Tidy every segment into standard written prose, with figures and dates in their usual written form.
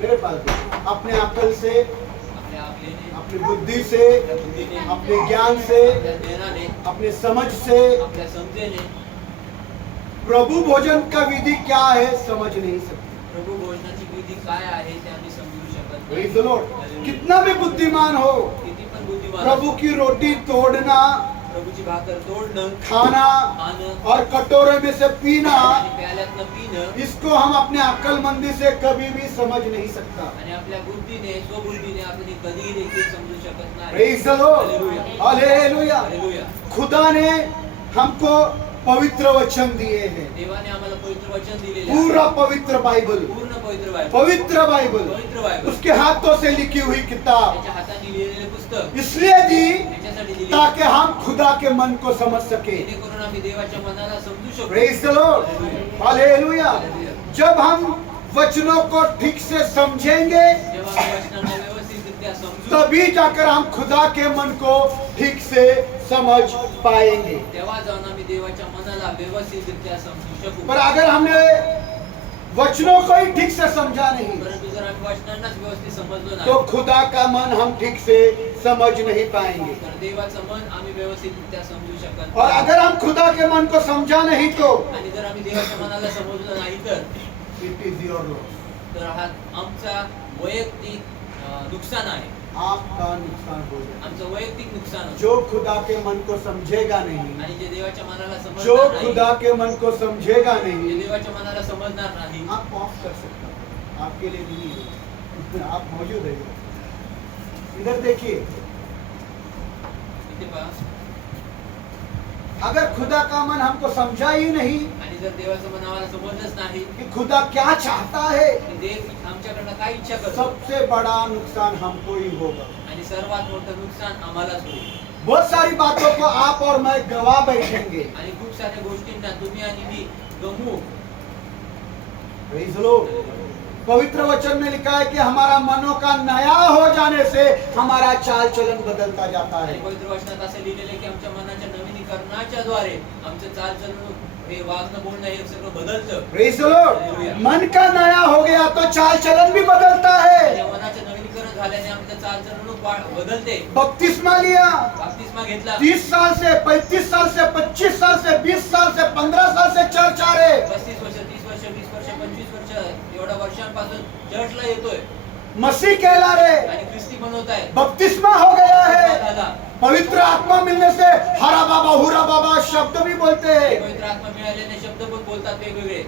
मेरे पास देखो, अपने अकल से, अपनी बुद्धि से, अपने ज्ञान से, अपने समझ से प्रभु भोजन का विधि क्या है समझ नहीं सकते। प्रभु भोजनाची विधी काय आहे ते आम्ही समजू शकत नाही। Praise the Lord. कितना भी बुद्धिमान हो, किती पण बुद्धिमान प्रभु की रोटी तोड़ना, प्रभूची भाकर तोडणं, खाना खाणं और कटोरे में से पीना, आणि प्याल्यातनं पिणं, इसको हम अपने अक्लमंदी से कभी भी समझ नहीं सकता। आणि आपल्या बुद्धीने स्वबुद्धीने आपण कधीही देखील समजू शकत नाही। Praise the Lord. Hallelujah, hallelujah. खुदा ने हमको पवित्र वचन दिए हैं, देवाने आम्हाला पवित्र वचन दिलेले आहे। पूरा पवित्र बाइबल, पूर्ण पवित्र बायबल, पवित्र बाइबल, पवित्र बायबल, उसके हाथों से लिखी हुई किताब त्याच्या हाताने लिहिलेले पुस्तक इसलिए दी त्याच्यासाठी दिली ताकि हम खुदा के मन को समझ सके। जेणेकरून आम्ही देवाच्या मनाला समजू शकतो। Praise the Lord. हालेलुया। जब हम वचनों को ठीक से समझेंगे जेव्हा आम्ही वचनांना व्यवस्थितरित्या समजू तभी जाकर हम खुदा के मन को ठीक से समझ पाएंगे। तेव्हा जाऊन आम्ही देवाच्या मनाला व्यवस्थितरित्या समजू शकू। पर अगर हमने वचनों को ही ठीक से समझा नहीं परंतु जर आम्ही वचनांनाच व्यवस्थित समजलो तो नाही खुदा का मन हम ठीक से समझ नहीं पाएंगे। तर देवाचं मन आम्ही व्यवस्थितरित्या समजू शकत और नाही। अगर हम खुदा के मन को समझा नहीं तो आणि जर आम्ही देवाच्या मनाला समजलो नाही तर इट इज योर लॉस, तर हा आमचा वैयक्तिक नुकसान आहे। आपका नुकसान हो जाएगा। आमचं वैयक्तिक नुकसान होतं। जो खुदा के मन को समझेगा नहीं, आणि जे देवाच्या मनाला जो समजणार नाही, खुदा के मन को समझेगा जे नहीं, देवाच्या मनाला समजणार नाही, आप ऑफ कर सकते हो, आपके लिए नहीं है, आप मौजूद है। इधर देखिए, इथे पहा, अगर खुदा का मन हमको समझा ही नहीं आणि जर देवाचं मन आम्हाला समजलंच नाही कि खुदा क्या चाहता है, की देव आमच्याकडनं काय इच्छा करतो, सबसे बड़ा नुकसान हमको ही होगा। आणि सर्वात मोठं नुकसान आम्हालाच होईल। बहुत सारी बातों को आप और मैं गवा बैठेंगे। आणि खूप साऱ्या गोष्टींना तुम्ही आणि मी गमवू। Praise the Lord. पवित्र वचन में लिखा है कि हमारा मनों का नया हो जाने से हमारा चाल चलन बदलता जाता आणि है। पवित्र वचनात असं लिहिलेलं आहे की आमच्या मनाच्या नवीनीकरणाच्या द्वारे आमचं चालचलन, हे वागणं बोलणं हे सगळं बदलतं। Praise the Lord. मन का नया हो गया तो चाल चलन भी बदलता है। त्या मनाचं नवीनीकरण झाल्याने आमचं चालचलन बदलते। बपतिस्मा लिया, बपतिस्मा घेतला, 30 साल से, 35 साल से, 25 साल से, 20 साल से, 15 साल से चर्च आ रहे। 35 वर्ष, 30 वर्ष, 20 वर्ष, 25 वर्ष एवढ्या वर्षांपासून चर्चला येतोय मसीह कहला रहे, आणि ख्रिस्ती बनवत आहे। बपतिस्मा हो गया है, झाला, पवित्र आत्मा मिलने से हरा बाबा हुरा बाबा शब्द भी बोलते हैं, पवित्र आत्मा मिळाल्याने शब्द पण बोलतात वेगवेगळे,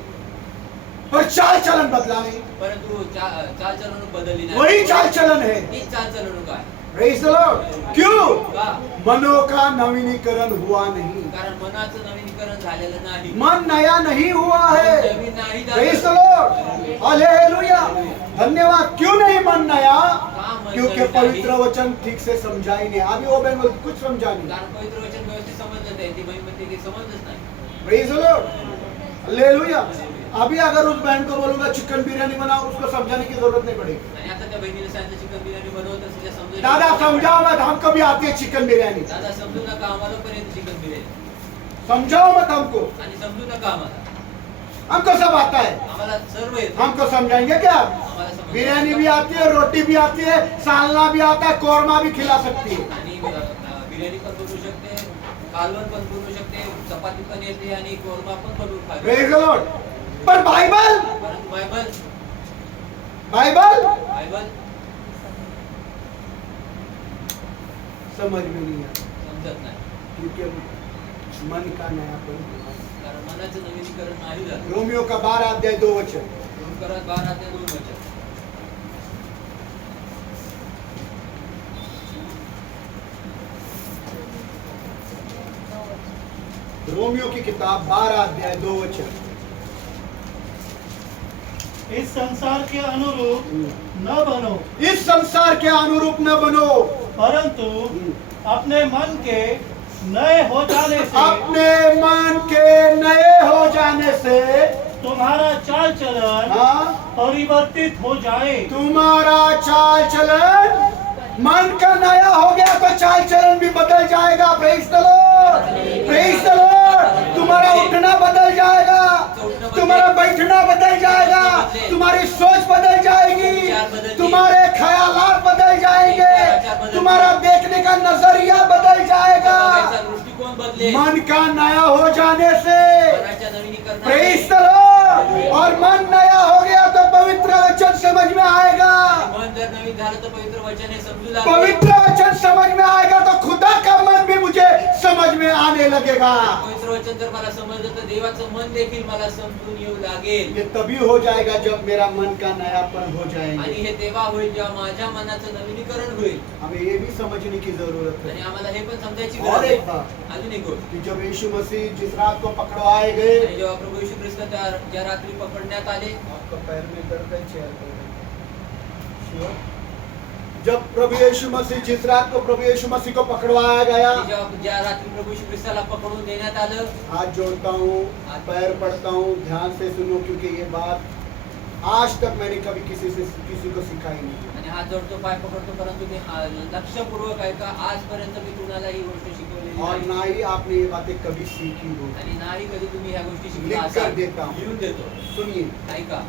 पर चाल चलन बदला नहीं। परंतु चालचलन बदलली नाही। वही चाल चलन है। तीच चालचलन काय? Praise the Lord. क्यों? का? मनों का नवीनीकरण हुआ नहीं, कारण मनाचं नवीनीकरण झालेलं नाही, मन नया नहीं हुआ है। नवीन नाही झालं। Praise the Lord. हालेलुया। धन्यवाद। क्यों नहीं मन नया? का मन क्योंकि नवीन पवित्र नाही? वचन ठीक से समझा ही नहीं। अभी वो बहन बोलती, कुछ समझा नहीं। कारण पवित्र वचन व्यवस्थित समजलं नाही, ती बहीण म्हणते की समजलंच नाही। Praise the Lord. हालेलुया। अभी अगर उस बहन को बोलूंगा चिकन बिरयानी बनाओ, उसको समझाने की जरूरत नहीं पड़ेगी। आणि आता त्या बहिणीने सांगितलं चिकन बिर्याणी बनवत असेल तर समजू दादा शकतो। समझाओ मत, हमको भी आती है चिकन बिरयानी। दादा समजू नका, आम्हाला पण येते चिकन बिर्याणी। समझाओ मत हमको, आणि समजू नका आम्हाला, हमको सब आता है। आम्हाला सर्व येतं। हमको समझाएंगे क्या? आम्हाला समजलं। बिरयानी भी आती है, रोटी भी आती है, सालना भी आता है, कोरमा भी खिला सकती है। आणि बिर्याणी पण बनवू शकते, कालवण पण बनवू शकते, चपाती पण येते आणि कोरमा पण बनवून खाते। Praise the Lord. Per Bible, परंतु बायबल बाइबल समझ में नहीं आता, समजत नाही, क्योंकि मन का नयापन हुआ। कारण मनाचं नवीनीकरण नाही झालं। रोमियो का 12 अध्याय 2 वचन। रोमकरात 12 ते 2 वचन। रोमियो की किताब 12 अध्याय 2 वचन। इस संसार के अनुरूप न बनो, इस संसार के अनुरूप न बनो, परंतु अपने मन के नए हो जाने से अपने मन के नए हो जाने से तुम्हारा चाल चलन हाँ, परिवर्तित हो जाए। तुम्हारा चाल चलन, मन का नया हो गया तो चाल चलन भी बदल जाएगा। Praise the Lord, praise the Lord. तुम्हारा उठना बदल जाएगा, तुम्हारा बैठना बदल जाएगा, तुम्हारी सोच बदल जाएगी, का नजरिया बदल जाएगा बघायचा दृष्टिकोन बदलेल मन का नया हो जाने से। मनाच्या नवीनीकरणाने प्रेज द लॉर्ड। और मन नया हो गया तो पवित्र वचन समझ में आएगा। मन जर नवीन झालं तर पवित्र वचन हे समजू लागेल पवित्र वचन समझ में आएगा तो खुदा का मन भी मुझे समझ में आने लगेगा। पवित्र वचन जर मला समजलं तर देवाचं मन देखील मला समजून येऊ लागेल ये तभी हो जाएगा जब मेरा मन का नयापन हो आणि जाएंगे। हे तेव्हा होईल जेव्हा माझ्या मनाचं नवीनीकरण होईल हमें ये भी समझने की जरूरत आणि है आम्हाला हे पण समजायची और गरज आहे एक बात अजून एक गोष्ट कि जब यीशु मसीह जिस रात को पकड़वाए गए, आणि जेव्हा प्रभू येशू ख्रिस्त ज्या रात्री पकडण्यात आले आपका पैर में दर्द है, चेयर पर Sure? जब प्रभु यीशु मसीह जिस रात को प्रभु यीशु मसीह को पकड़वाया गया, आणि जेव्हा ज्या रात्री प्रभू येशू ख्रिस्ताला पकडून देण्यात आलं हाथ जोड़ता हूँ, पैर पड़ता हूँ, ध्यान से सुनो क्योंकि ये बात आज तक मैंने कभी किसी को सिखाई नहीं। आणि हात जोडतो पाय पकडतो परंतु मी लक्षपूर्वक ऐका आजपर्यंत मी कुणाला ही गोष्ट शिकवलेली और नाही ना ही आपने ये बातें कभी सीखी हो। आणि नाही कधी तुम्ही ह्या गोष्टी लिख शिकला कर असाल देता हूं। लिहून देतो सुनिए, ऐका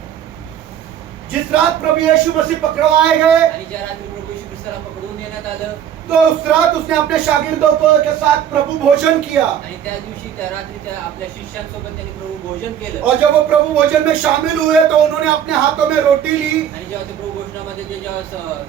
जिस रात प्रभु यीशु मसीह पकड़वाए गए, आणि ज्या रात्री प्रभू येशू ख्रिस्ताला पकडून देण्यात आलं तो उस रात उसने अपने शागिर्दों के साथ प्रभु भोजन किया। आणि त्या दिवशी त्या रात्री त्या आपल्या शिष्यांसोबत त्यांनी प्रभू भोजन केलं और जब वो प्रभु भोजन में शामिल हुए तो उन्होंने अपने हाथों में रोटी ली, आणि जेव्हा ते प्रभू भोजनामध्ये ते जेव्हा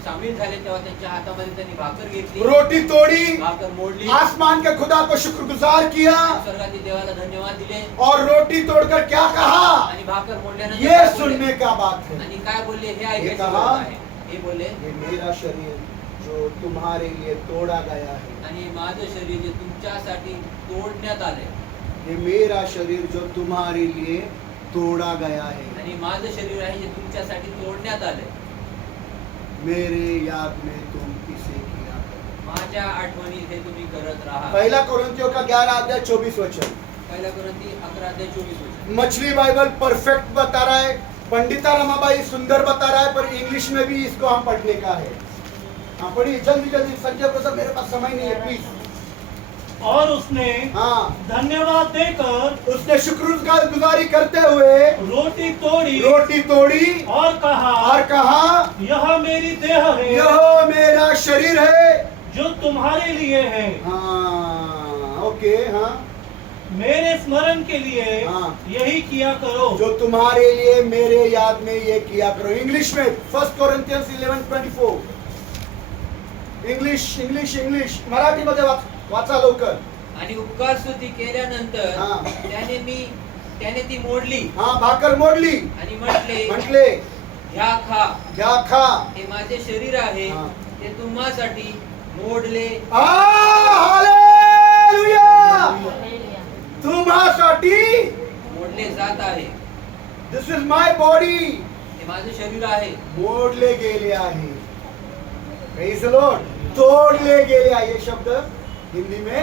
सामील झाले तेव्हा त्यांच्या हातामध्ये त्यांनी भाकर घेतली रोटी तोड़ी, भाकर मोडली आसमान के खुदा को शुक्रगुजार किया स्वर्गातील देवाला धन्यवाद दिले और रोटी तोड़कर क्या कहा? आणि भाकर मोडल्यानंतर ये काय बोलले? सुनने का बात है। आणि काय बोलले हे ऐकायची कहा? गरज आहे हे बोलले ये मेरा शरीर जो तुम्हारे लिए तोड़ा गया है, आणि माझं शरीर जे तुमच्यासाठी तोडण्यात आले ये मेरा शरीर जो तुम्हारे लिए तोड़ा गया है, आणि माझं शरीर आहे जे तुमच्यासाठी तोडण्यात आले मेरे याद में तुम इसे किया करो। माझ्या आठवणीत हे तुम्ही करत राहा पहला कोरिन्थियों का 11 अध्याय 24 वचन। पहिला कोरिन्थी 11:24 वचन मछली बाइबल परफेक्ट बता रहा है, पंडिता रमाबाई सुंदर बता रहा है, पर इंग्लिश में भी इसको हम पढ़ने का है। हाँ पढ़िए जल्दी जल्दी, संजय ब्रदर मेरे पास समय नहीं है प्लीज। और उसने हाँ, धन्यवाद देकर उसने शुक्रगुजारी करते हुए रोटी तोड़ी रोटी तोड़ी और कहा और कहा, यह मेरी देह है यह मेरा शरीर है। जो तुम्हारे लिए है, हाँ ओके, हाँ मेरे स्मरण के लिए हाँ। यही किया करो। जो तुम्हारे लिए मेरे याद में ये किया करो। इंग्लिश में 1 कोरिन्थियन्स 11:24। इंग्लिश इंग्लिश इंग्लिश मराठीमध्ये वाचा लवकर। आणि उपकार स्तुती केल्यानंतर हा. त्याने ती मोडली हाँ भाकर मोडली, आणि म्हटले म्हटले घ्या खा घ्या खा। हे माझे शरीर आहे हा. ते तुम्हासाठी मोडले हालेलुया, तुम्हासाठी मोडले जात आहे दिस इज माय बॉडी, हे माझे शरीर आहे मोडले गेले आहे। प्रेज द लॉर्ड, तोड़ले गेले आहे। ये शब्द हिंदी में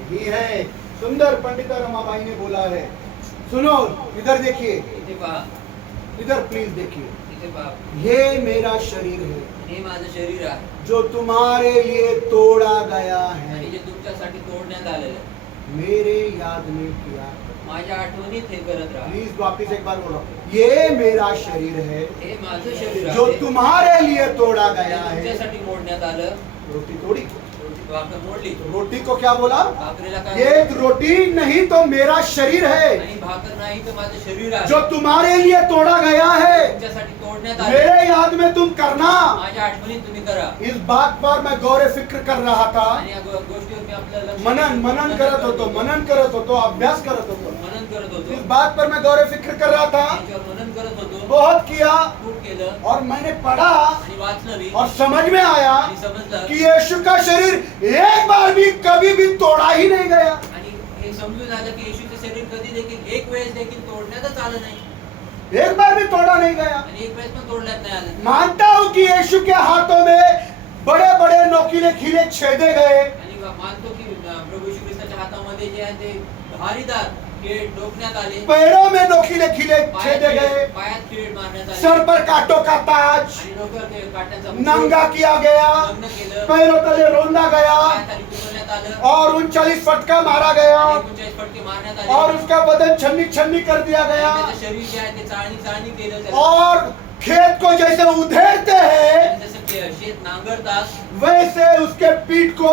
नहीं है, सुंदर पंडिता रमाबाई ने बोला है। सुनो इधर देखिए, इथे पहा इधर प्लीज देखिए, इथे पहा ये मेरा शरीर है हे माझं शरीर आहे जो तुम्हारे लिए तोड़ा गया आणि है, जे तुमच्यासाठी तोडण्यात आलेलं आहे मेरे याद में किया। माझ्या आठवणीत हे करत राहा प्लीज वापिस एक बार बोलो, ये मेरा शरीर है हे माझं शरीर जो आहे तुम्हारे लिए तोड़ा ते गया है। तुमच्यासाठी मोडण्यात आलं रोटी तोड़ी, रोटी भाकर मोडली रोटी को क्या बोला? भाकरीला काय ये रोटी नहीं तो मेरा शरीर है आणि भाकर नाही तर माझं शरीर आहे जो तुम्हारे लिए तोड़ा गया है, तुमच्यासाठी तोडण्यात आलं मेरे याद में तुम करना। माझ्या आठवणीत तुम्ही करा इस बात पर मैं गौर फिक्र कर रहा था, आणि या गोष्टीवर मी आपलं लक्ष मनन करत होतो, अभ्यास करत होतो। मनन करत होतो इस बात पर मैं गौर फिक्र कर रहा था, त्याच्यावर मनन करत होतो बहुत किया, खूप केलं और मैंने पढ़ा आणि वाचलं मी और समझ में आया आणि समजलं कि यीशु का शरीर एक बार भी कभी भी तोड़ा ही नहीं गया। आणि हे समजून आलं की येशूचं शरीर कधी देखील एक वेळेस देखील तोडण्यातच आलं नाही एक बार भी तोड़ा नहीं गया। आणि एक वेळेस पण तोडण्यात नाही आलं मानता हूं कि यीशु के हाथों में बड़े बड़े नोकीले खीले छेदे गए, आणि मानतो की प्रभू येशू ख्रिस्ताच्या हातामध्ये जे आहे ते धारीदार खेळ डोकण्यात आले पैरों में नोकीले खीले छेदे गए, पायात खेळ मारण्यात आले सर पर कांटों का ताज आणि डोक्यावर ते काट्यांचा मुकुट नंगा किया गया, लग्न केलं पैरों तले रोंदा गया पायाखाली कुरवण्यात आलं और 39 फटका मारा गया आणि 39 फटके मारण्यात आले और उसका बदन छन्नी छन्नी कर दिया गया। त्याचं शरीर जे आहे ते चाळणी चाळणी केलं त्याला. और खेत को जैसे उधेड़ते हैं आणि जसं शेत नांगरतात वैसे उसके पीठ को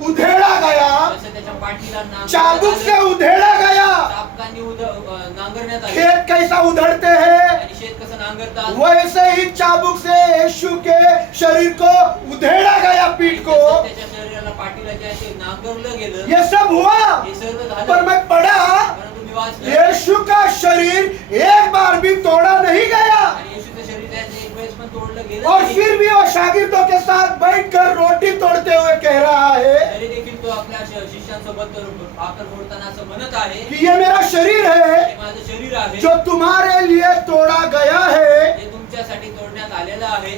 उधेड़ा गया, तसं त्याच्या पाठीला चाबुक से उधेड़ा गया। चाबकांनी नांगरण्यात आले खेत कैसा उधड़ते हैं, आणि शेत कसं नांगरतात वैसे ही चाबुक से यीशु के शरीर को उधेड़ा गया, पीठ को। तसं त्याच्या शरीराला पाठीला जे आहे ते नांगरलं गेलं ये सब हुआ, हे सर्व पर झालं मैं पढ़ा परंतु मी वाचलं यीशु का शरीर एक बार भी तोड़ा नहीं गया। आणि येशूचं शरीर आहे एक वेळेस पण तोडलं गेलं और नाही. फिर भी वो शागिर्दों के साथ बैठकर रोटी तोड़ते हुए कह रहा है तरी देखील तो आपल्या शिष्यांसोबत भाकर फोडताना असं म्हणत आहे कि ये मेरा शरीर है हे माझं शरीर आहे जो तुम्हारे लिए तोड़ा गया है, जे तुमच्यासाठी तोडण्यात आलेलं आहे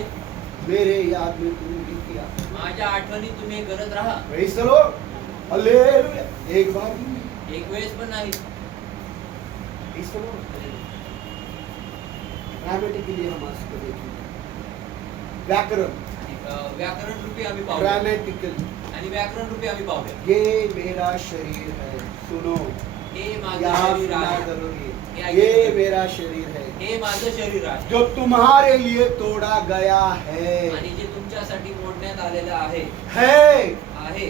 मेरे याद में तुमने किया। माझ्या आठवणीत तुम्ही हे करत राहा प्रेज़ द लॉर्ड, हालेलुया। एक बार भी नहीं। एक वेळेस पण नाही प्रेज़ द लॉर्ड। ग्रामेटिकली हम इसको देखेंगे, व्याकरण, व्याकरण रूपी आम्ही पाहूया ग्रामेटिकली, आणि व्याकरण रूपी आम्ही पाहूया ये मेरा शरीर है। सुनो, हे माझं यहाँ शरीर सुनना आहे जरूरी हे है। ऐकलं ये पाहिजे. मेरा शरीर है हे माझं शरीर आहे जो तुम्हारे लिए तोड़ा गया है। आणि जे तुमच्यासाठी मोडण्यात आलेलं आहे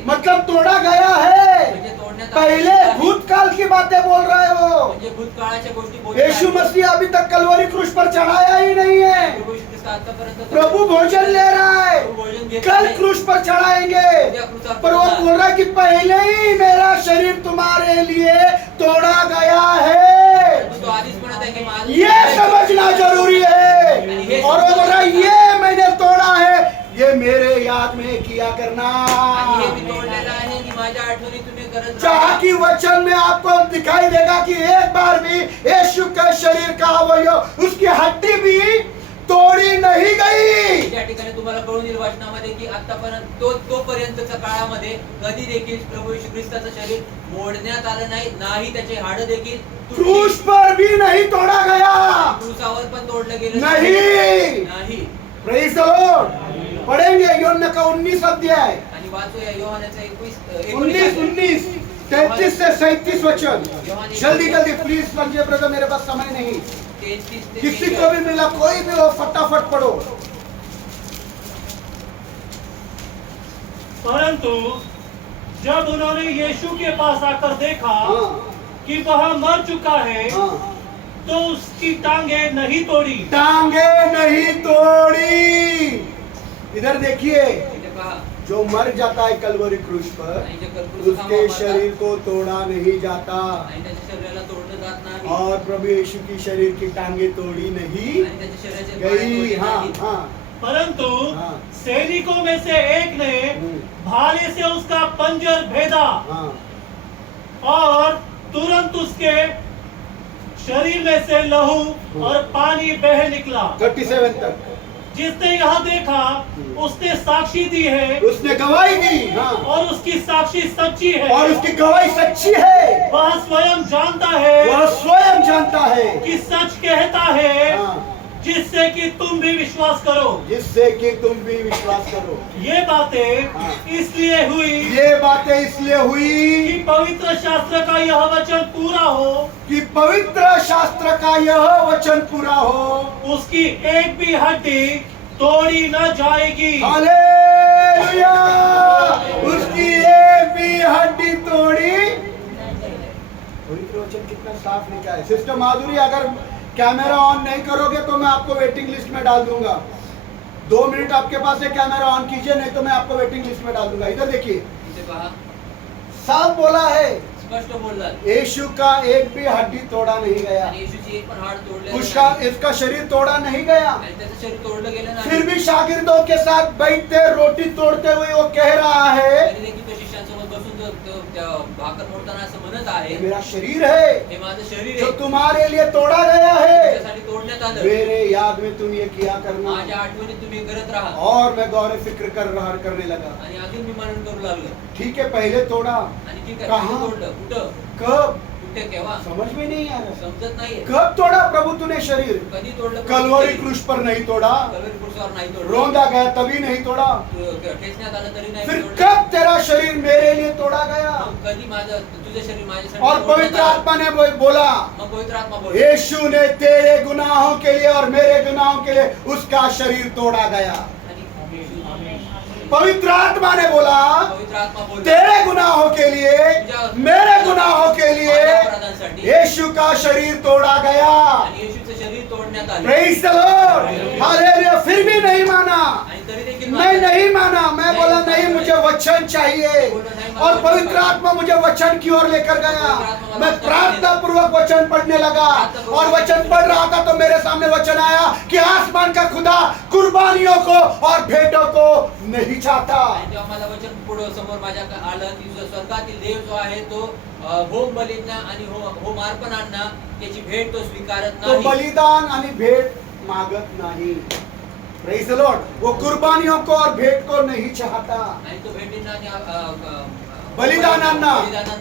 मतलब तोड़ा गया है। म्हणजे तोडण्यात पहले आलेलं आहे. भूतकाल की बातें बोल रहे हो। म्हणजे भूतकाळाच्या गोष्टी बोलत यीशु आहे. मसीह अभी तक कलवरी क्रूस पर चढ़ाया ही नहीं है। प्रभू यीशु ख्रिस्त आतापर्यंत प्रभु भोजन ले रहा है, प्रभू भोजन घेत कल आहे. क्रूस पर चढ़ाएंगे। उद्या क्रूसावर पर वो चढणार. बोल रहा है कि पहले ही मेरा शरीर तुम्हारे लिए तोड़ा गया है। परंतु तो आधीच म्हणत आहे की माझं ये शरीर आहे. समझना जरूरी है। और वो बोल रहा है ये मैंने तोड़ा है, ये मेरे याद में किया करना। आणि हे मी तोडलेलं आहे की माझ्या आठवणी तुम्ही करत जहाँ राहा. की वचन में आपको दिखाई देगा कि एक बार भी यीशु के शरीर का अवयव, उसकी हड्डी भी तोड़ी नहीं गई। त्या ठिकाणी तुम्हाला कळून येईल वचनामध्ये की आतापर्यंत तोपर्यंतच्या काळामध्ये कधी देखील प्रभू येशू ख्रिस्ताचं शरीर मोडण्यात आलं नाही त्याचे हाडं देखील तुटली. क्रूस पर भी नहीं तोड़ा गया, क्रूसावर पण तोडलं गेलं नहीं। नाही. Praise the Lord. पढ़ेंगे यूहन्ना का 19 अध्याय, आणि वाचूया योहानाचं 19 19 19 33 से 37 वचन। जल्दी जल्दी प्लीज समझिए ब्रदर, मेरे पास समय नहीं। 33 ते किसी को भी मिला, कोई भी हो, फटाफट पढ़ो। परंतु जब उन्होंने यीशु के पास आकर देखा हाँ, कि वह मर चुका है, हाँ। तो उसकी टांगे नहीं तोड़ी। टांगे नहीं तोड़ी। इधर देखिए, इथे पहा. जो मर जाता है कलवरी क्रूस पर, आणि जे क्रूस उसके शरीर को तोड़ा नहीं जाता। आणि त्याच्या शरीराला तोडलं जात नाही और प्रभु यीशु की शरीर की टांगे तोड़ी नहीं आणि त्याच्या शरीराचे पाय गई। तोडले हाँ नाहीत. हाँ परंतु हाँ। सैनिकों में से एक ने भाले से उसका पंजर भेदा हाँ। और तुरंत उसके शरीर में से लहू और पानी बह निकला। 37 तक जिसने यह देखा उसने साक्षी दी है उसने गवाही दी। हाँ। और उसकी साक्षी सच्ची है। और उसकी गवाही सच्ची है। वह स्वयं जानता है वह स्वयं जानता है कि सच कहता है, हाँ, जिससे कि तुम भी विश्वास करो। जिससे कि तुम भी विश्वास करो। ये बातें हाँ। इसलिए हुई ये बातें इसलिए हुई कि पवित्र शास्त्र का यह वचन पूरा हो, कि पवित्र शास्त्र का यह वचन पूरा हो। उसकी एक भी हड्डी तोड़ी न जाएगी। हालेलुया। उसकी एक भी हड्डी तोड़ी। पवित्र वचन कितना साफ लिखा है। सिस्टर माधुरी, अगर कैमरा ऑन नहीं करोगे तो मैं आपको वेटिंग लिस्ट में डाल दूंगा। 2 मिनट आपके पास है, कैमरा ऑन कीजिए, नहीं तो मैं आपको वेटिंग लिस्ट में डाल दूंगा। इधर देखिए, इथे पहा. साफ बोला है, स्पष्ट बोललात. यीशु का एक भी हड्डी तोड़ा नहीं गया। आणि येशूची एक पण हाड तोडलेलं उसका नाही. इसका शरीर तोड़ा नहीं गया। आणि त्याचं शरीर तोडलं गेलं नाही. फिर भी शागिर्दों के साथ बैठते रोटी तोड़ते हुए वो कह रहा है, तरी देखील तो शिष्यांसोबत बसून त्या भाकर मोडताना असं म्हणत आहे, ये मेरा शरीर है हे माझं शरीर जो आहे तुम्हारे लिए तोड़ा गया है। त्यासाठी तोडण्यात आलं. मेरे याद में तुम ये किया करना। माझ्या आठवणीत तुम्ही करत राहा. और मैं गौर फिक्र करने लगा। आणि अजून मी मनन करू लागलो. ठीक है, पहले तोड़ा, आणि ठीक आहे, कहाँ? कुठं तोडलं, कुठं, कब, कुठे, केव्हा, समझ में नहीं आ रहा। समजत नाहीये. कब तोड़ा प्रभु तूने शरीर? कधी तोडलं, कलवरी क्रूस पर नहीं तोड़ा, कलवरी क्रूसावर नाही तोडलं. रोंदा गया तभी नहीं तोड़ा। ठेचण्यात आलं तरी नाही फिर तोडलं. कब तेरा शरीर मेरे लिए तोड़ा गया? मग कधी माझं तुझं शरीर माझ्यासाठी और तोडण्यात पवित्र आलं. आत्मा ने बोला, मग पवित्र आत्मा बोलला, यीशु ने तेरे गुनाहों के लिए और मेरे गुनाहों के लिए उसका शरीर तोड़ा गया। आणि पवित्र आत्मा ने बोला पवित्र आत्मा बोलतो तेरे गुनाहों के लिए, मेरे गुनाहों के लिए माझ्या अपराधांसाठी यीशु का शरीर तोड़ा गया। आणि येशूचं शरीर तोडण्यात आले प्रेज द लॉर्ड, हालेलुया। फिर भी नहीं माना, आणि तरी देखील मैं नहीं माना, मैं बोला नहीं, मुझे वचन चाहिए। और पवित्र आत्मा मुझे वचन की ओर लेकर गया। मैं प्रार्थना पूर्वक वचन पढ़ने लगा और वचन पढ़ रहा था तो मेरे सामने वचन आया कि आसमान का खुदा कुर्बानियों को और भेंटों को नहीं चाहता। आणि तेव्हा मला वचन पुढे समोर माझ्या आलं की स्वर्गातील देव जो आहे तो होम बलींना आणि होम अर्पणांना त्याची भेट तो स्वीकारत तो नाही। बलिदान आणि भेंट मागत नाही। प्रेज द लॉर्ड, वो कुर्बानियों को और भेंट को नहीं चाहता। आणि तो भेटींना आणि बलिदानांना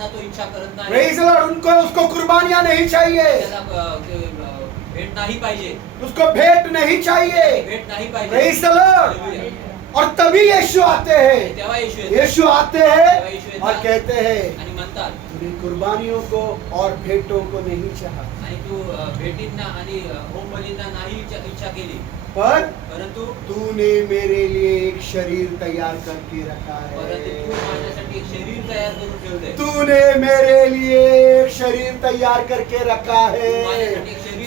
तो इच्छा करत नाही। प्रेज द लॉर्ड, उनको उसको कुर्बानियां नहीं चाहिए, त्याला भेट नाही पाहिजे, उसको भेंट नहीं चाहिए। भेट नाही पाहिजे। Praise the Lord. हालेलुया। और तभी यीशु आते हैं, तेव्हा येशू येतो यीशु आते हैं और कहते हैं आणि म्हणतात तूने कुर्बानियों को और भेंटों को नहीं चाहा, आणि तू भेटींना आणि होम बलींना नाही इच्छा केली, परंतु तूने मेरे लिए एक शरीर तैयार करके रखा परंतु है। तू माझ्यासाठी एक शरीर तयार करून ठेवलंय। तूने मेरे लिए एक शरीर तैयार करके रखा है।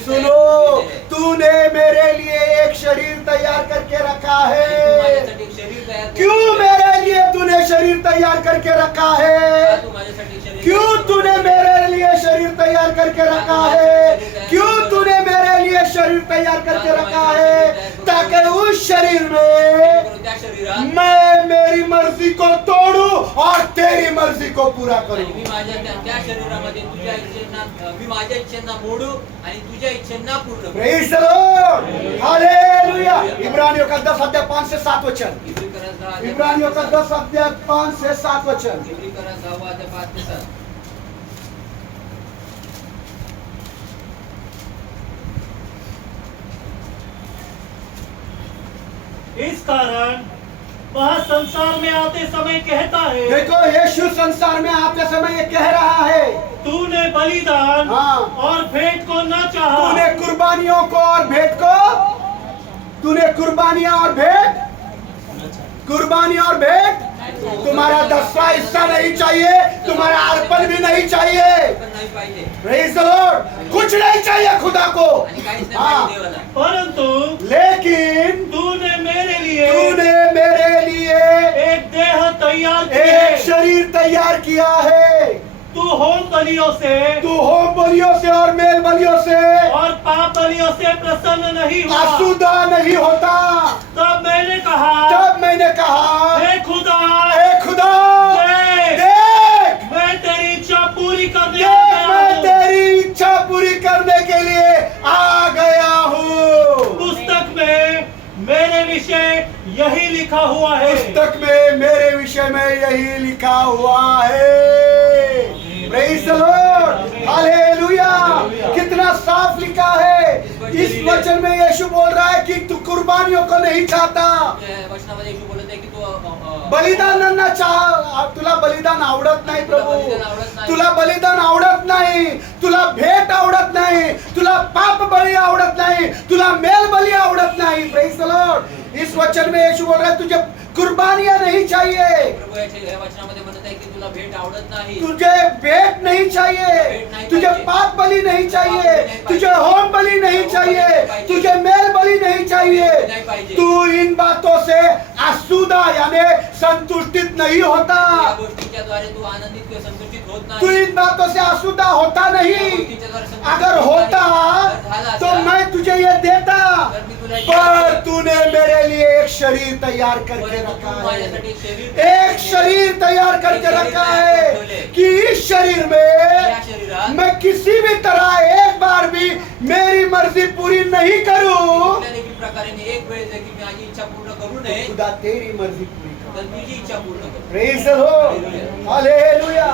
सुनो, तूने मेरे लिए एक शरीर तैयार करके रखा है। माझ्यासाठी एक शरीर तयार करून क्यों ठेवलंय। मेरे लिए तूने शरीर तैयार करके रखा है? तू माझ्यासाठी शरीर क्यों तूने मेरे लिए शरीर तैयार करके रखा है? क्यों तूने मेरे लिए शरीर तैयार करके रखा है? ताकि उस शरीर में त्या शरीरात मैं मेरी मर्जी को तोड़ूं और तेरी मर्जी को पूरा आणि करूं। मी माझ्या त्या शरीरामध्ये तुझ्या इच्छेंना मी माझ्या इच्छेंना मोडू आणि तुझ्या इच्छेंना पूर्ण करू। Praise the Lord, hallelujah. इब्रानियों का 10 अध्याय 5 से 7 वचन। इब्रानियों का 10 अध्याय 5 से 7 वचन। इब्रिकरास 10 अध्याय 5 ते 7। इस कारण वह संसार में आते समय कहता है, देखो यीशु संसार में आते समय ये कह रहा है, तूने बलिदान हाँ। और भेंट को न चाहा, तूने कुर्बानियों को और भेंट को, तूने कुर्बानियां और भेंट, कुर्बानी और भेंट, तुम्हारा 10वां हिस्सा नहीं चाहिए, तुम्हारा अर्पण भी नहीं चाहिए। पण नाही पाहिजे प्रेज द लॉर्ड, कुछ नहीं चाहिए खुदा को। आणि काहीच नाही हाँ, पाहिजे देवाला। परंतु लेकिन तूने मेरे लिए तूने मेरे लिए एक देह तैयार एक किए। शरीर तैयार किया है। तू होम बलियों से तू होम बलियों से और मेल बलियों से और पाप बलियों से प्रसन्न नहीं हुआ। आसूदा नहीं होता। तब मैंने कहा, तब मैंने कहा, हे खुदा, हे खुदा, देख, देख, मैं तेरी इच्छा पूरी करने देख, आया मैं हूं। तेरी इच्छा पूरी करने के लिए आ गया हूँ। पुस्तक में मेरे विषय यही लिखा हुआ है। पुस्तक में मेरे विषय में यही लिखा हुआ है। Praise the Lord, hallelujah. कितना साफ लिखा है। इस वचन में यीशु बोल रहा है कि तू कुर्बानियों को नहीं चाहता, त्या वचनामध्ये येशू बोलत आहे की तू बलिदानांना चाह, तुला बलिदान आवडत नाही प्रभू, तुला बलिदान आवडत नाही, तुला भेट आवडत नाही, तुला पाप बळी आवडत नाही, तुला मेल बली आवडत नाही। Praise the Lord. इस वचन में यीशु बोल रहा है तुझे कुर्बानियां नहीं चाहिए, प्रभू या वचनामध्ये म्हणत आहे की तुला भेट आवडत नाही, तुझे भेंट नहीं चाहिए, तुझे पाप बलि नहीं चाहिए, तुझे होम बलि नहीं चाहिए, तुझे मेल बलि नहीं चाहिए। तू इन बातों से आसूदा यानी संतुष्टित नहीं होता। या गोष्टीच्या द्वारे तू आनंदित किंवा संतुष्टित होत तू नाही। इन बातों से आसूदा होता या नहीं। गोष्टीच्या द्वारे संतुष्टित अगर होत होता नाही, जर झाला तो असता, मैं तुझे ये देता, तर मी तुला पर तूने मेरे लिए एक शरीर तैयार करके परंतु रखा तू है। माझ्यासाठी एक शरीर एक शरीर तैयार करके रखा है कि इस शरीर या में शरीरात मैं किसी भी तरह एक बार भी मेरी मर्जी पूरी नहीं करूं, कुठल्या देखील प्रकारे एक वेळ देखील मी माझी इच्छा पूर्ण करू नये, खुदा तेरी मर्जी पूरी कर। तर तुझी इच्छा पूर्ण कर। Praise the Lord, hallelujah,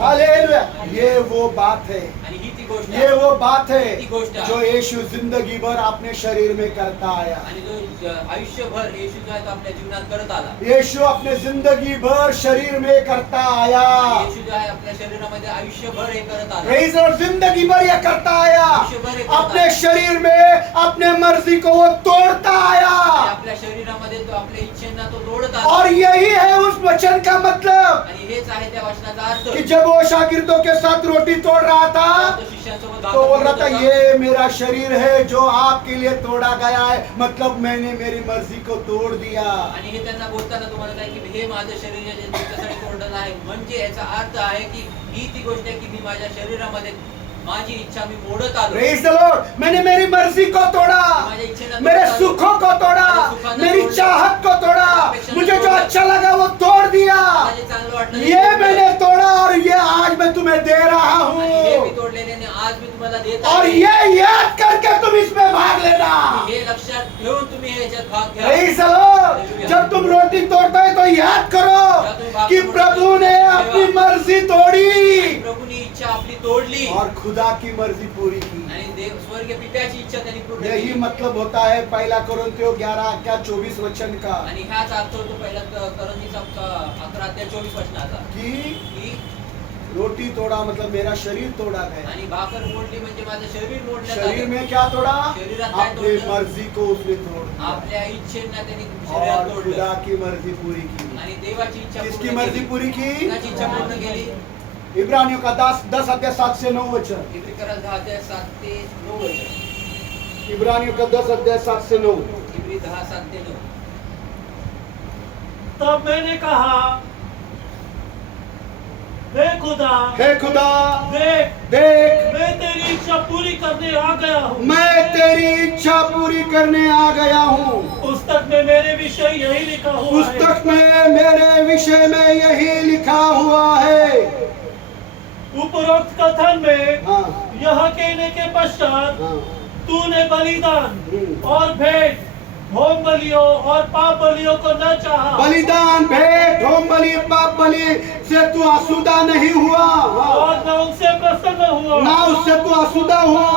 hallelujah. ये वो बात है, आणि ही ती गोष्ट ये आहे वो बात है ती गोष्ट आहे जो यीशु जिंदगी भर अपने शरीर में करता आया। आणि जो आयुष्यभर येशू जो आहे तो आपल्या जीवनात करत आला। यीशु अपने जिंदगी भर शरीर में करता आया। येशू जो आहे आपल्या शरीरामध्ये आयुष्यभर हे करत आला। प्रेज और जिंदगी भर ये करता आया। आयुष्यभर हे करत अपने आला। शरीर में अपने मर्जी को वो तोड़ता आया। आणि आपल्या शरीरामध्ये तो आपल्या इच्छेंना वचन का मतलब आणि हेच आहे त्या वचनाचा अर्थ कि जब वो शागिर्दों के साथ रोटी तोड़ रहा था तो शिष्यांसोबत तो बोल रहा था भाकर ये मेरा शरीर है जो आपके लिए तोड़ा गया है, मतलब मैंने मेरी मर्जी को तोड़ दिया। आणि हे त्यांना बोलताना तुम्हाला काय की हे माझं शरीर आहे जे तुमच्यासाठी तोडलं आहे, म्हणजे याचा अर्थ आहे की ही ती गोष्ट आहे की मी माझ्या शरीरामध्ये माझी इच्छा मी मोडत आलो। Praise the Lord। मैंने मेरी मर्जी को तोड़ा, माझ्या इच्छेनं मेरे तोडलं, सुखों को तोड़ा, माझ्या सुखानं मेरी तोडलं, चाहत को तोड़ा, मुझे जो अच्छा लगा वो तोड़ दिया। मला जे चांगलं वाटलं ते ये तोडलं। मैंने तोड़ा और ये आज मैं तुम्हें दे रहा आणि हे मी हूँ, तोडलेले आणि आज मी तुम्हाला देत और आहे। ये याद करके तुम इसमें भाग लेना। हे लक्षात ठेवून तुम्ही ह्याच्यात भाग घ्या। Praise the Lord। जब तुम रोटी तोड़ते हो तो याद करो कि प्रभु ने अपनी मर्जी तोड़ी प्रभूने इच्छा आपली तोडली और खुदा की मर्जी पूरी की। आणि देव स्वर्गीय पित्याची इच्छा त्यांनी पूर्ण यही केली। मतलब होता है पहला कोरिन्थियों 11:24 वचन का आणि ह्याच अर्थ होतो पहिला करंथीचा 11:24 वचनाचा कि की रोटी तोड़ा मतलब मेरा शरीर तोड़ा गया। आणि भाकर मोडली म्हणजे माझं शरीर मोडण्यात शरीर आलं। में क्या तोड़ा? शरीरात काय अपनी तोडलं? मर्जी को उसने तोड़ दिया आपल्या इच्छेनं त्यांनी शरीरात और तोडलं खुदा की मर्जी पूरी की। आणि देवाची इच्छा किसकी पूर्ण मर्जी केली। पूरी की? कुणाची इच्छा पूर्ण केली? इब्रानियों का 10 अध्याय 7 से 9 वचन। इब्री करार 10:7 ते 9 वचन। इब्रानियों का 10 अध्याय 7 से 9। इब्री 10:7 ते 9। तब मैंने कहा, हे खुदा, हे खुदा देख, देख मैं तेरी इच्छा पूरी करने आ गया हूँ। मैं तेरी इच्छा पूरी करने आ गया हूँ। पुस्तक में मेरे विषय यही लिखा हुआ है। पुस्तक में मेरे विषय में यही लिखा हुआ है। उपरोक्त कथन में हाँ यह कहने के पश्चात हाँ तूने बलिदान हम्म। और भेंट, होम बलियों और पाप बलियों को न चाहा बलिदान भेंट होम बलि पाप बलि से तू आसूदा नहीं हुआ। हाँ। और न उनसे प्रसन्न हुआ। ना उससे तू आसूदा हुआ।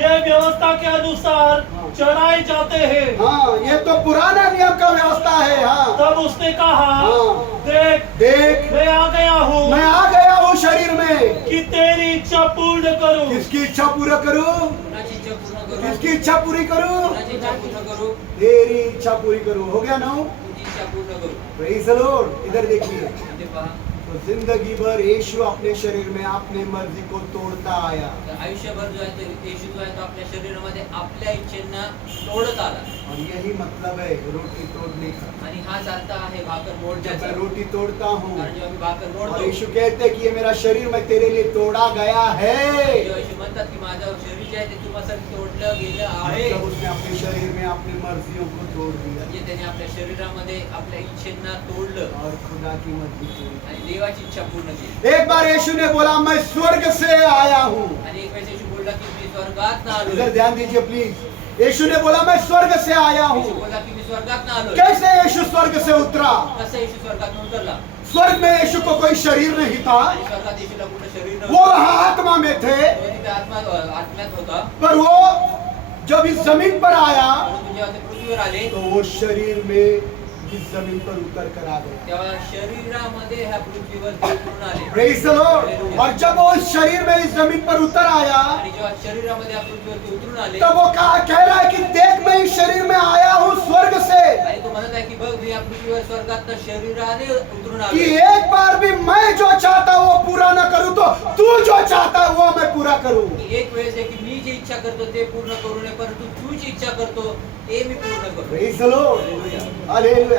ये व्यवस्था के अनुसार चढ़ाए जाते हैं। हाँ ये तो पुराना नियम का व्यवस्था है। हाँ तब उसने कहा, हाँ। देख, देख मैं आ गया हूँ मैं आ गया हूँ शरीर में कि तेरी इच्छा पूर्ण करूं। किसकी इच्छा पूरा करूं? कुणाची इच्छा पूर्ण करू? किसकी इच्छा पूरी करूं? कुणाची इच्छा पूर्ण करू? तेरी इच्छा पूरी करूं। हो गया ना? तुझी इच्छा पूर्ण करू। Praise the Lord. इधर देखिए इथे पहा, तो जिंदगी भर यीशु अपने शरीर में अपने मर्जी को तोड़ता आया तर आयुष्यभर जो आहे तो येशू जो आहे तो आपल्या शरीरामध्ये आपल्या इच्छेंना तोडत आला और यही मतलब है रोटी तोड़ने का। आणि हाच अर्थ आहे भाकर जब मोडण्याचा। मैं रोटी तोड़ता हूँ कारण जेव्हा मी भाकर और मोडतो यीशु कहते हैं कि ये मेरा शरीर में तेरे लिए तोड़ा गया है, जेव्हा येशू म्हणतात की माझं शरीर जे आहे ते तुम्हासाठी तोडलं गेलं आहे, मतलब उसने अपने शरीर में अपनी मर्जियों को तोड़ दिया म्हणजे त्याने आपल्या शरीरामध्ये आपल्या इच्छेंना तोडलं और खुदा की मर्जी पूरी आणि देवाची इच्छा पूर्ण केली। की। एक बार यीशु ने बोला मैं स्वर्ग से आया हूँ। आणि एक वेळेस येशू बोलला की मी स्वर्गात ना इधर आलोय। ध्यान दीजिए प्लीज। यीशु ने बोला मैं स्वर्ग से आया येशू हूँ। बोलला की मी स्वर्गात ना आलोय। कैसे यीशु स्वर्ग से उतरा? कसं येशू स्वर्गात उतरला? स्वर्ग में यीशु को कोई शरीर नहीं था, आणि स्वर्गात येशूला पूर्ण शरीर वो नव्हतं। वहाँ आत्मा में थे, तो तिथे आत्म्यात होता। पर वो जब इस जमीन पर आया परंतु जेव्हा ते पृथ्वीवर आले तो वो शरीर में इस जमीन पर उतर कर आ गया। तेव्हा शरीरामध्ये ह्या पृथ्वीवर ते उतरून आले। Praise the Lord. और जब वो इस शरीर में इस जमीन पर उतर आया आणि जेव्हा शरीरामध्ये या पृथ्वीवरती उतरून आले तब वो कह रहा है कि देख मैं इस शरीर में आया हूँ स्वर्ग से, आणि तो म्हणत आहे की बघ मी या पृथ्वीवर स्वर्गात शरीराने उतरून कि आलो एक बार भी मैं जो चाहता हूँ वो पूरा न करूँ तो तू जो चाहता है वो मैं पूरा करूँ। एक वेळेस आहे की मी जी इच्छा करतो ते पूर्ण करू नये परंतु तू जी इच्छा करतो ते मी पूर्ण करू। Praise the Lord. हालेलुया।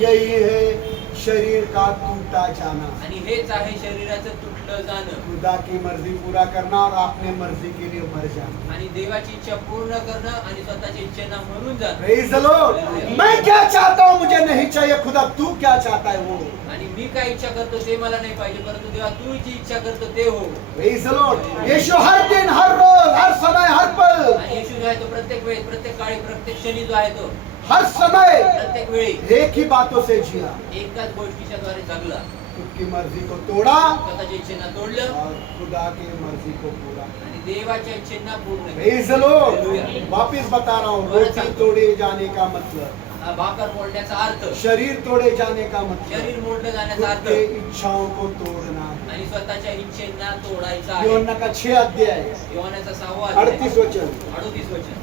यही है शरीर का टूटा जाना, आणि हेच आहे शरीराचं तुटलं जाणं खुदा की मर्जी पूरा करना और अपने मर्जी के लिए मर जाना। आणि देवाची इच्छा पूर्ण करणं आणि स्वतःच्या इच्छेना म्हणून जाणं। Praise the Lord. मैं क्या चाहता हूँ मुझे नहीं चाहिए, खुदा तू क्या चाहता है वो। आणि मी काय इच्छा करतो ते मला नाही पाहिजे परंतु देवा तू जी इच्छा करतो ते हो। Praise the Lord. यीशु हर दिन हर रोज हर समय हर पल आणि येशू जो आहे तो प्रत्येक वेळी प्रत्येक काळी प्रत्येक क्षणी जो आहे तो हर समय प्रत्येक वेळी एक ही बातों से जिया, एकाच गोष्टीच्या द्वारे जगला। खुद की मर्जी को तोड़ा स्वतःच्या इच्छेना तोडलं और खुदा की मर्जी को पूरा किया। आणि देवाच्या इच्छेना पूर्ण केलं। Praise the Lord. वापिस बता रहा हूँ, रोटी तोड़े जाने का मतलब, हा भाकर मोडण्याचा अर्थ, शरीर तोड़े जाने का मतलब शरीर मोडलं जाण्याचा खुद अर्थ के इच्छाओं को तोड़ना है। आणि स्वतःच्या इच्छेना तोडायचा आहे। योहन्ना का 6 अध्याय योहानाचा 6वा अध्याय 38 वचन 38 वचन।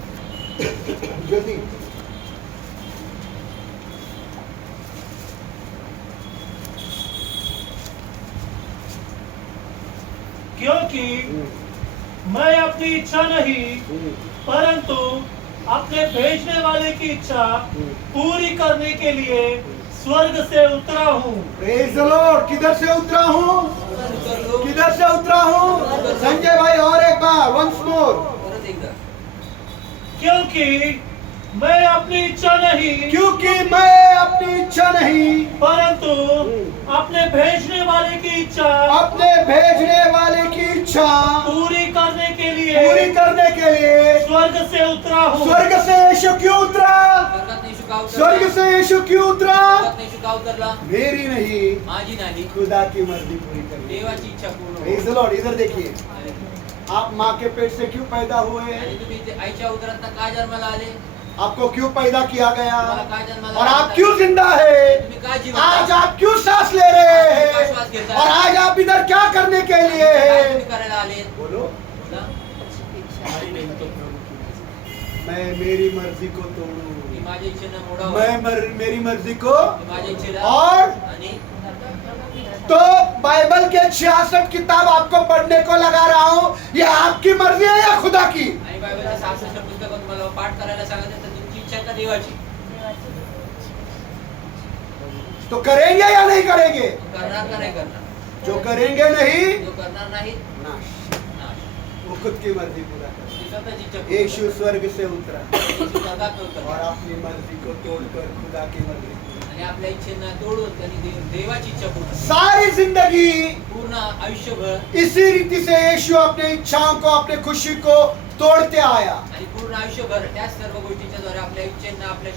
जल्दी। क्योंकि मैं अपनी इच्छा नहीं परंतु अपने भेजने वाले की इच्छा पूरी करने के लिए स्वर्ग से उतरा हूँ। Praise the Lord. किधर से उतरा हूँ? किधर से उतरा हूँ? संजय भाई और एक बार, वंस मोर। परत एकदा. क्योंकि मैं अपनी इच्छा नहीं क्योंकि मैं अपनी इच्छा नहीं परंतु अपने भेजने वाले की इच्छा अपने भेजने वाले की इच्छा पूरी करने के लिए पूरी करने के लिए स्वर्ग से उतरा हूँ। स्वर्ग से यीशु क्यों उतरा? स्वर्गात नाही शुका उतरला. स्वर्ग से यीशु क्यों उतरा? स्वर्गात नाही शुका उतरला. मेरी नहीं, माझी नाही, खुदा की मर्जी पूरी करनी। देवाची इच्छा पूर्ण प्रेज हो. The Lord. इधर देखिए, आप माँ के पेट से क्यों पैदा हुए? आणि तुम्ही ते आईच्या उदरात का जन्माला आले? आपको क्यों पैदा किया गया? तुम्हाला का जन्माला और आप आले? क्यों जिंदा है? तुम्ही का जिवंत आज आहात? आप क्यों सांस ले रहे आज का श्वास हैं? घेताय? और आज आप इधर क्या करने के लिए काय हैं? तुम्ही करायला आले? बोलो। बोला. मैं मेरी मर्जी को तोड़ूं, मी माझ्या इच्छेनं मोडावं. मेरी मर्जी को। मी माझ्या इच्छेला और आणि तो बाइबल के 66 किताब आपको पढ़ने को लगा रहा हूँ, ये आपकी मर्जी है या खुदा की? आणि बायबलच्या 66 पुस्तकं तुम्हाला पाठ करायला सांगितलं तर तुमची इच्छा आहे का देवाची? तो करेंगे या नहीं करेंगे? करणार का नाही करणार? जो करेंगे नहीं, जो करणार नाही नाश। नाश. वो खुद की मर्जी पूरा कर। ती स्वतःची इच्छा पूर्ण यीशु स्वर्ग से उतरा करतो. ती स्वर्गात और उतरला. अपनी मर्जी को तोड़कर खुदा की मर्जी पूरी। आणि आपल्या इच्छेनं तोडून त्यांनी देवाची इच्छा पूर्ण केली. सारी जिंदगी पूर्ण आयुष्यभर इसी रीति से यीशु अपने इच्छाओं को, अपने खुशी को तोड़ते आया। आणि पूर्ण आयुष्यभर त्या सर्व गोष्टींच्या द्वारे आपल्या इच्छेंना, आपल्या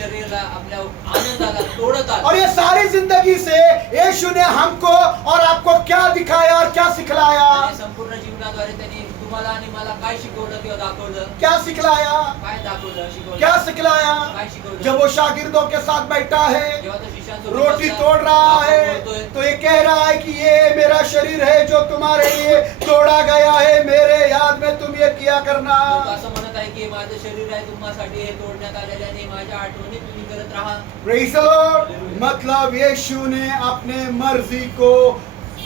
शरीराला, आपल्या आनंदाला तोडत और आला. ये सारी जिंदगी से यीशु ने हमको और आपको क्या दिखाया और क्या सिखलाया? आणि संपूर्ण जीवनाद्वारे त्यांनी तुम्हाला आणि मला काय शिकवलं किंवा दाखवलं? क्या सिखलाया? काय दाखवलं, शिकवलं? क्या सिखलाया? काय शिकवलं? जब वो शागिर्दों के साथ बैठा है, जेव्हा तो शिष्यांसोबत रोटी बसला, तोड़ रहा वापर है, बोलतोय, तो ये कह रहा है कि ये मेरा शरीर है जो तुम्हारे लिए तोड़ा गया है, मेरे याद में तुम ये किया करना। तो असं म्हणत आहे की हे माझं शरीर आहे, तुम्हासाठी हे तोडण्यात आलेले आणि माझ्या आठवणी तुम्ही करत राहा. Praise the Lord। मतलब यीशु ने अपने मर्जी को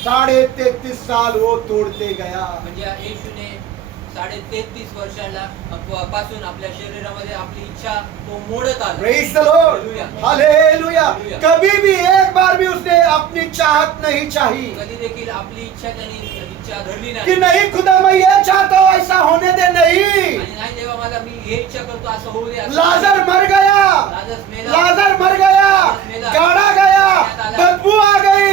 33.5 साल वो तोड़ते गया। म्हणजे येशूने 33.5 वर्षाला पासून आपल्या शरीरामध्ये आपली इच्छा तो मोडत आला. Praise the Lord। Hallelujah. Hallelujah. Hallelujah। कभी भी एक बार भी उसने अपनी चाहत नहीं चाही कधी देखील आपली इच्छा त्यांनी इच्छा धरली कि नाही. नहीं खुदा मैं ये चाहता हूँ ऐसा होने दे, नहीं। आणि नाही देवा मला मी हे इच्छा करतो असं होऊ दे. असं लाजर मर गया, लाजर मेला. लाजर मर गया, गाड़ा गया, बदबू आ गई।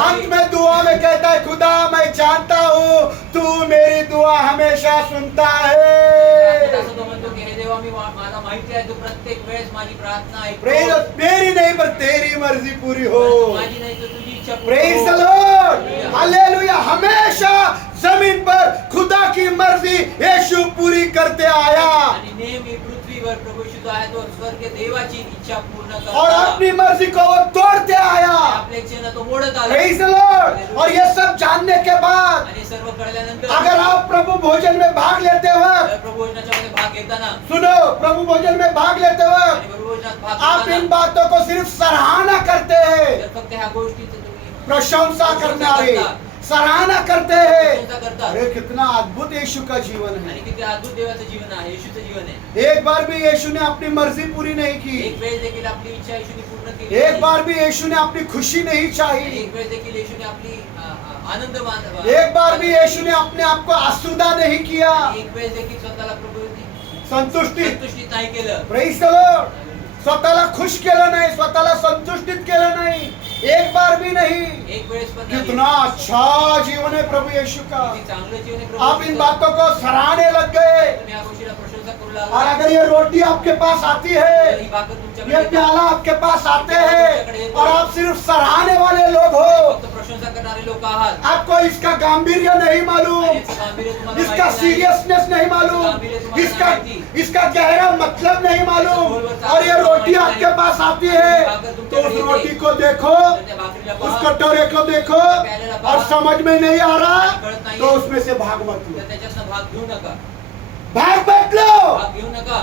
अंत में दुआ में कहता है खुदा मैं जानता हूँ तू मेरी दुआ हमेशा सुनता है। असं तो म्हणतो की हे देवा मला माहिती आहे तू प्रत्येक वेळेस माझी प्रार्थना Praise ऐकतो. the- मेरी नहीं पर तेरी मर्जी पूरी हो। माझी नाही तर तुझी इच्छा पूर्ण Praise the हो. Lord। हालेलुया। हमेशा जमीन पर खुदा की मर्जी यीशु पूरी करते आया आणि नेहमी पृथ्वीवर प्रभू येशू जो आहे तो स्वर्ग देवाची इच्छा पूर्ण करतो. और अपनी मर्जी को वो तोड़ते आया। आपल्या इच्छेनं तो मोडत आला. Praise the Lord। और ये सब जानने के बाद आणि सर्व कळल्यानंतर अगर आप प्रभु भोजन में भाग लेते वक्त, प्रभू भोजनाच्या मध्ये भाग घेताना सुनो, प्रभु भोजन में भाग लेते आणि वक्त प्रभू भोजनात भाग आप इन घेताना बातों को सिर्फ सराहना करते हैं, जर फक्त ह्या गोष्टीचं तुम्ही प्रशंसा करनारे सराहना करते हैं। प्रशंसा करता अरे कितना अद्भुत यीशु का जीवन है। आणि किती अद्भुत देवाचं जीवन आहे, येशूचं जीवन आहे. एक बार भी यीशु ने अपनी मर्जी पूरी नहीं की, एक वेळ देखील आपली इच्छा येशूने पूर्ण केली एक नाही. बार भी यीशु ने अपनी खुशी नहीं आणि चाही, एक वेळ देखील येशूने आपली आनंद एक बार भी यीशु ने अपने आप को आसूदा नहीं किया, एक वेळ देखील स्वतःला प्रभू संतुष्टी। संतुष्टित नाही केलं. Praise the Lord। स्वतःला खुश केलं नाही, स्वतःला संतुष्टित केलं नाही, एक बार भी नहीं। एक वेळेस पण नाही. कितना अच्छा जीवन है प्रभु यीशु का। किती चांगलं जीवन आहे प्रभू आप इन येशूचं. बातों को सराहने लग गए। तुम्ही या गोष्टीला प्रशंसा करू और लागला. अगर ये रोटी आपके पास आती है, ही भाकर तुमच्याकडे ये येतात. प्याला आपके पास आते हैं और आप सिर्फ सराहने वाले लोग हो, फक्त प्रशंसा करणारे लोक आहात. आपको इसका गांभीर्य नहीं मालूम, आणि याचं गांभीर्य तुम्हाला इसका माहिती नाही. सीरियसनेस नहीं मालूम, इसका गहरा मतलब नहीं मालूम, और ये रोटी आपके पास आती है तो उस रोटी को देखो, तर त्या भाकरीला उस पहा. कटोरे को देखो और समझ में नहीं आ रहा तो उसमें से भाग मत लो, तर त्याच्यातनं भाग घेऊ नका. भाग मत लो। भाग घेऊ नका.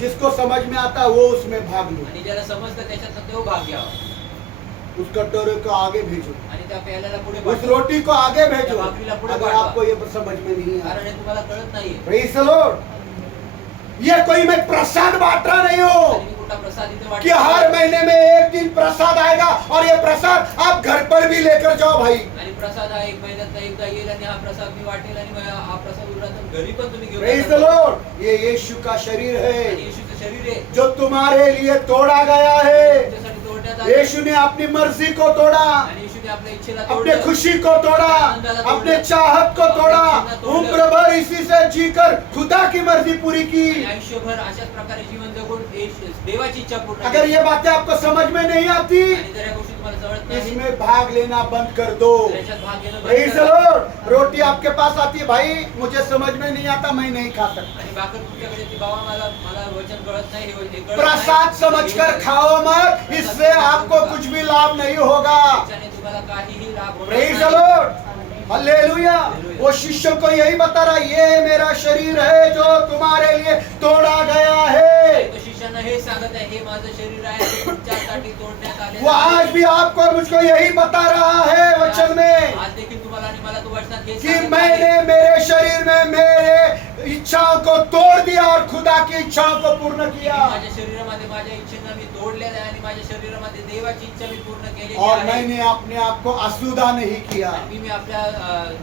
जिसको समझ में आता है वो उसमें भाग लो। आणि ज्याला समजतं त्याच्यातनं तो भाग घ्यावा. उस कटोरे को आगे भेजो, आणि त्या प्याल्याला पुढे उस पाठवा. रोटी को आगे भेजो। त्या भाकरीला पुढे अगर पाठवा. आपको ये समझ में नहीं कारण है, हे तुम्हाला कळत नाहीये. Praise the Lord. ये कोई मैं प्रसाद बांट रहा नहीं हूँ आणि मी कुठला प्रसाद इथे कि वाटतो. हर महीने में एक दिन प्रसाद आएगा और ये प्रसाद आप घर पर भी लेकर जाओ भाई। आणि प्रसाद हा 1 महिन्यात एकदा येईल आणि हा प्रसाद मी वाटेल आणि मग हा प्रसाद उरला तर घरी पण तुम्ही घेऊन प्रेज द जाता. लॉर्ड। ये यीशु का शरीर आणि है येशूचं शरीर आहे जो तुम्हारे लिए तोड़ा गया है। तुमच्यासाठी तोडण्यात आलं. यीशु ने अपनी मर्जी को तोड़ा, आणि येशूने आपल्या इच्छेला अपने तोडलं. खुशी को तोड़ा, अपने चाहत को तोड़ा, उम्र भर इसी से जीकर खुदा की मर्जी पूरी की। आणि आयुष्यभर अशाच प्रकारे जीवन जगून देवाची इच्छा पूर्ण अगर केली. ये बातें आपको समझ में नहीं आती, आणि जर या गोष्टी तुम्हाला जवळत नाही इसमें भाग लेना बंद कर दो। तर याच्यात भाग घेणं बंद प्रेज द करा. लॉर्ड। रोटी आपके पास आती है, भाई मुझे समझ में नहीं आता, मैं नहीं खा सकता। आणि भाकर तुमच्याकडे ती बाबा मला मला वचन कळत नाही हे कळत नाही. प्रसाद समझकर खाओ मत, इससे आपको कुछ भी लाभ नहीं होगा। त्याच्याने तुम्हाला काहीही लाभ होणार प्रेज द नाही. लॉर्ड। हालेलुया। वो शिष्यों को यही बता रहा, ये मेरा शरीर है जो तुम्हारे लिए तोड़ा गया है। तो शिष्यानं हे सांगत आहे हे माझं शरीर आहे ते तुमच्यासाठी तोडण्यात आले वो आज भी आपको और मुझको यही बता रहा है वचन में आज देखील तुम्हाला आणि मला तो वचनात हे कि सांगत मैंने आहे मेरे शरीर में मेरे इच्छाओं को तोड़ दिया और खुदा की इच्छाओं को पूर्ण की किया। माझ्या शरीरामध्ये माझ्या इच्छेनं मी तोडलेलं आहे आणि माझ्या शरीरामध्ये देवाची इच्छा मी पूर्ण केलेली और आहे. मैंने अपने आप को असुदा नहीं किया, आणि मी आपल्या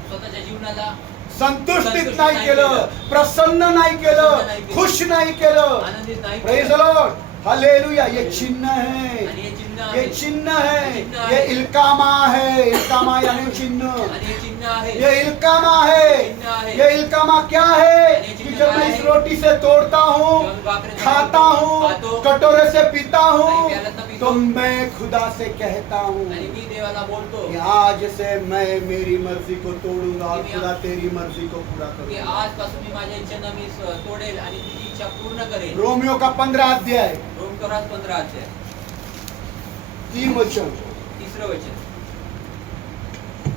स्वतःच्या जीवनाला संतुष्टित नाही केलं, प्रसन्न नाही केलं, खुश नाही केलं। आनंदित नाही प्रेज द केलं. लॉर्ड। हालेलुया। ये चिन्ह है, आणि हे चिन्ह ये आहे. चिन्ह है, चिन्ह ये आहे. इल्कामा है। इल्कामा यानी चिन्ह, आणि हे चिन्ह आहे. ये इल्कामा है। चिन्ह आहे. ये इल्कामा क्या है ये कि चिन्ह जब मैं है। इस रोटी से तोड़ता हूँ, जब हम भाकरी से खाता हूँ, खातो, कटोरे से पीता हूँ, नहीं प्याला पीतो, तो मैं खुदा से कहता हूँ आणि मी देवाला बोलतो कि आज से मैं मेरी मर्जी को तोड़ूंगा और खुदा तेरी मर्जी को पूरा की करूंगा। आजपासून मी माझ्या इच्छेनं मी तोडेल आणि तुझी इच्छा पूर्ण करेल. रोमियो का 15 अध्याय रोमकरास 15 अध्याय 3 वचन, तिसरं वचन.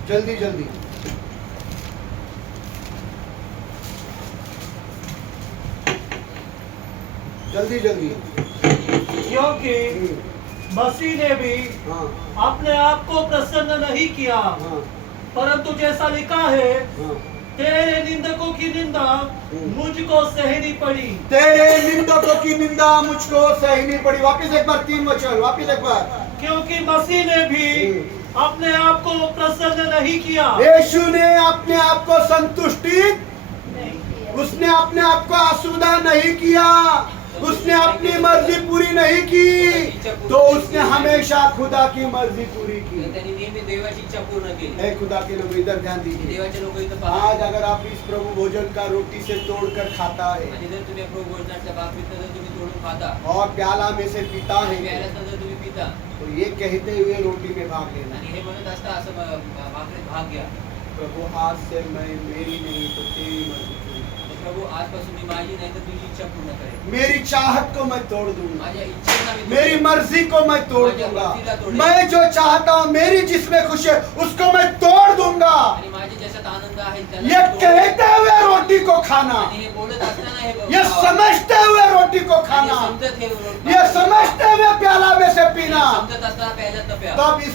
जल्दी जल्दी। जल्दी जल्दी। क्योंकि मसीह ने भी हाँ अपने आप को प्रसन्न नहीं किया, हाँ परंतु जैसा लिखा है, हाँ। तेरे निंदकों की निंदा मुझको सहनी पड़ी। तेरे निंदकों की निंदा मुझको सहनी पड़ी। वापिस एक बार 3 वचन, वापिस एक बार। क्योंकि मसीह ने भी अपने आप को प्रसन्न नहीं किया। यीशु ने अपने आप को संतुष्टि, उसने अपने आप को आसूदा नहीं किया, उसने अपनी मर्जी पूरी नहीं की, तो उसने हमेशा खुदा की मर्जी पूरी की। त्यांनी नेहमी देवाची इच्छा पूर्ण केली. हे खुदा के लोग इधर ध्यान दीजिए। देवाचे लोक इथं पहा. आज अगर आप इस प्रभु भोजन का रोटी से तोड़कर खाता है आणि जर तुम्ही प्रभू भोजनाच्या भाकरीतनं जर तुम्ही तोडून खाता और प्याला में से पीता आणि है, प्याल्यातनं जर तुम्ही पिता तो ये कहते हुए रोटी में भाग लेना, आणि हे म्हणत असता असं भाकरीत भाग घ्या. प्रभु आज से मैं मेरी नहीं तो तेरी मर्जी पूरी कर। आणि प्रभू आजपासून मी माझी नाही तर तुझी इच्छा पूर्ण करेल. मेरी चाहत को मैं तोड़ दूंगा, माझ्या इच्छेला मी मेरी तोडेल. मर्जी को मैं तोड़ माझ्या दूंगा, मर्जीला तोडेल. मैं जो चाहता हूँ, मेरी जिसमें खुशी है उसको मैं तोड़ दूंगा। आणि माझे ज्याच्यात आनंद आहे त्याला ये मी तोडेल. कहते हुए रोटी को खाना, आणि हे बोलत असताना हे ये समझते हुए रोटी को आणि खाना, समजत हे ये समझते हुए प्याला में से पीना, समजत असताना प्यायल्यातनं प्या. तब इस